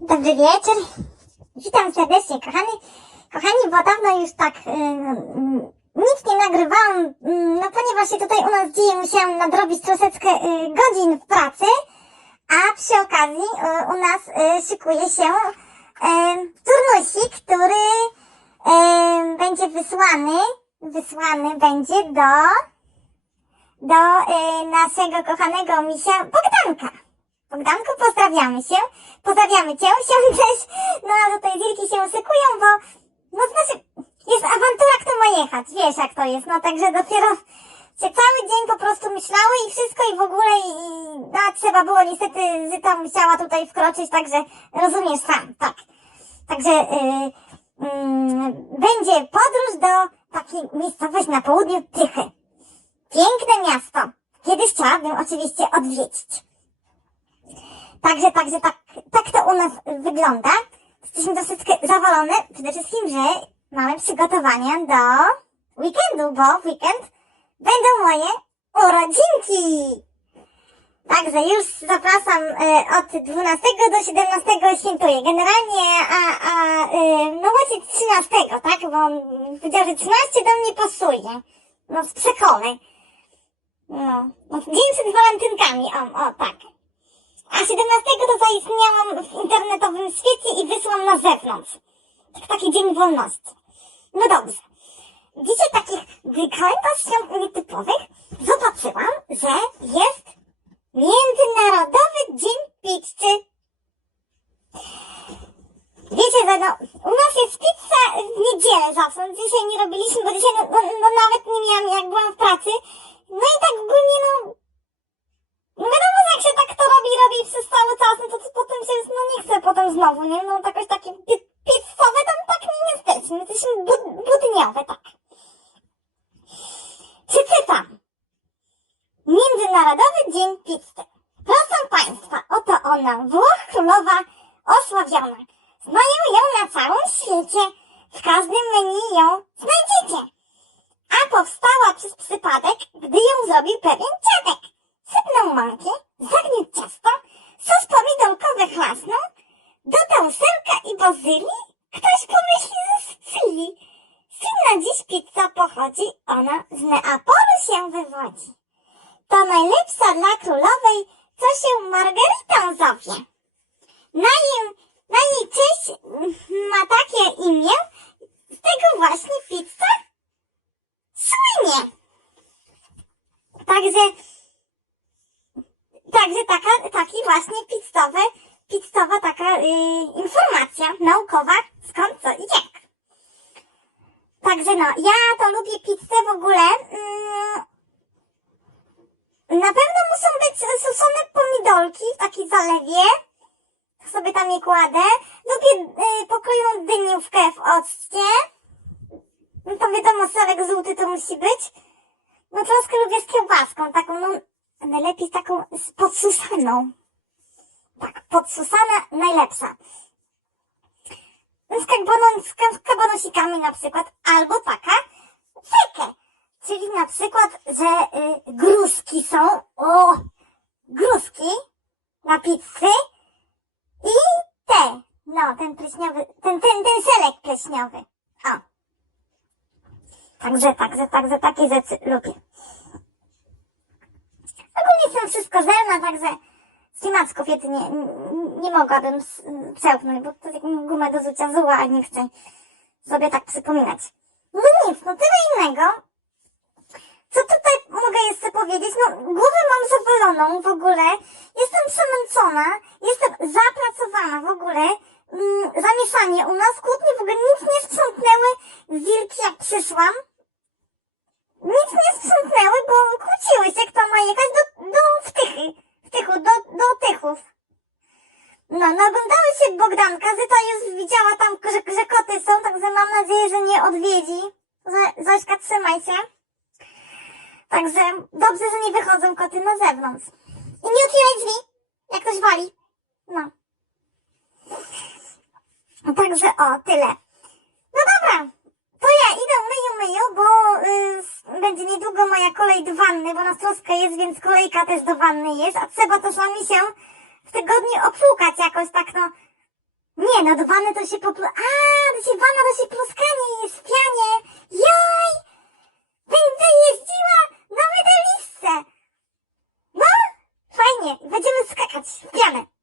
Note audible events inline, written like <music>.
Dobry wieczór. Witam serdecznie, kochani. Kochani, bo dawno już tak y, y, nic nie nagrywałam, y, no ponieważ się tutaj u nas dzieje, musiałam nadrobić troszeczkę y, godzin w pracy, a przy okazji y, u nas y, szykuje się y, turnusik, który y, będzie wysłany, wysłany będzie do, do y, naszego kochanego misia Bogdanka. Bogdanku, pozdrawiamy się. Pozdrawiamy cię, <laughs> się też. No a tutaj wilki się szykują, bo no znaczy jest awantura, kto ma jechać. Wiesz jak to jest. No także dopiero się cały dzień po prostu myślały i wszystko i w ogóle i, i no trzeba było niestety Zyta musiała tutaj wkroczyć, także rozumiesz sam, tak. Także yy, mm, będzie podróż do takiej miejscowości na południu Tychy. Piękne miasto. Kiedyś chciałabym oczywiście odwiedzić. Także, także tak, tak to u nas wygląda. Jesteśmy troszeczkę zawalone. Przede wszystkim, że mamy przygotowania do weekendu, bo w weekend będą moje urodzinki. Także już zapraszam e, od 12 do 17 świętuję. Generalnie, a, a e, no właśnie 13, tak? Bo on powiedział, że 13 do mnie pasuje. No z przekory. No, no dzień przed walentynkami, o, o tak. A 17 to zaistniałam w internetowym świecie i wysłam na zewnątrz. Tak, taki dzień wolności. No dobrze. Dzisiaj takich kalendarz nietypowych zobaczyłam, że jest Międzynarodowy Dzień Pizzy. Wiecie, że no, u nas jest pizza w niedzielę zawsze. Dzisiaj nie robiliśmy, bo dzisiaj no, no, no nawet nie miałam, jak byłam w pracy. No i tak ogólnie no wiadomo, jak się tak to robi, robi przez cały czas, no to, to potem się, no nie chcę potem znowu, nie? No jakoś takie pi- pizzowe tam tak nie jesteśmy, jesteśmy bud- budniowe, tak. Przeczytam. Międzynarodowy Dzień Pizzy. Proszę Państwa, oto ona, Włoch Królowa osławiona. Znają ją na całym świecie. W każdym menu ją znajdziecie. A powstała przez przypadek, gdy ją zrobił pewien dziadek. Sypnął mąkę, zagniótł ciasto, sos pomidorkowy chlasnął, dodał serka i bazylii. Ktoś pomyśli ze Sycylii. Słynna dziś pizza pochodzi, ona z Neapolu się wywodzi. To najlepsza dla królowej, co się margaritą zowie. Na jej, na jej cześć ma takie imię, z tego właśnie pizza słynie. Także taka, taki właśnie pizzowy, pizzowa taka y, informacja naukowa, skąd co i jak. Także no, ja to lubię pizzę w ogóle. Mm, na pewno muszą być suszone pomidorki w takiej zalewie. Sobie tam je kładę. Lubię y, pokrojoną dyniówkę w occie. No to wiadomo, serek żółty to musi być. No troszkę lubię z kiełbaską, taką no najlepiej taką z podsusaną. Tak, podsusana najlepsza. Z, karbono, z ka- karbonosikami na przykład, albo taka fekę. Czyli na przykład, że y, gruszki są, o, gruszki na pizzy i te, no, ten pleśniowy, ten, ten, ten selek pleśniowy. O. Także, także, także takie rzeczy lubię. Ogólnie jestem wszystko zelna, także ślimaczków jedynie nie, nie mogłabym przełknąć, bo to taką gumę do zucia zuła, a nie chcę sobie tak przypominać. No nic, no tyle innego. Co tutaj mogę jeszcze powiedzieć? No, głowę mam zawaloną w ogóle. Jestem przemęczona. Jestem zapracowana w ogóle. Mm, zamieszanie u nas. Kłótnie w ogóle nic nie sprzątnęły wilki jak przyszłam nic nie sprzątnęły, bo kłóciły się, kto ma jechać do, do wtychy, wtychu, do, do tychów. No, naglądały się Bogdanka, Zyta już widziała tam, że, że koty są, także mam nadzieję, że nie odwiedzi. Zo- Zośka, trzymaj się. Także dobrze, że nie wychodzą koty na zewnątrz. I nie otwieraj drzwi, jak ktoś wali. No. Także o, tyle. No dobra, to ja idę myju, myju, bo y, będzie niedługo moja kolej do wanny, bo nas troszkę jest, więc kolejka też do wanny jest, a trzeba czasami się w tygodniu opłukać jakoś tak, no, Nie, no do wanny to się po... A, to się wanna, to się pluskanie jest w pianie. Joj! Będę jeździła na medalistce. No, fajnie. Będziemy skakać w pianę.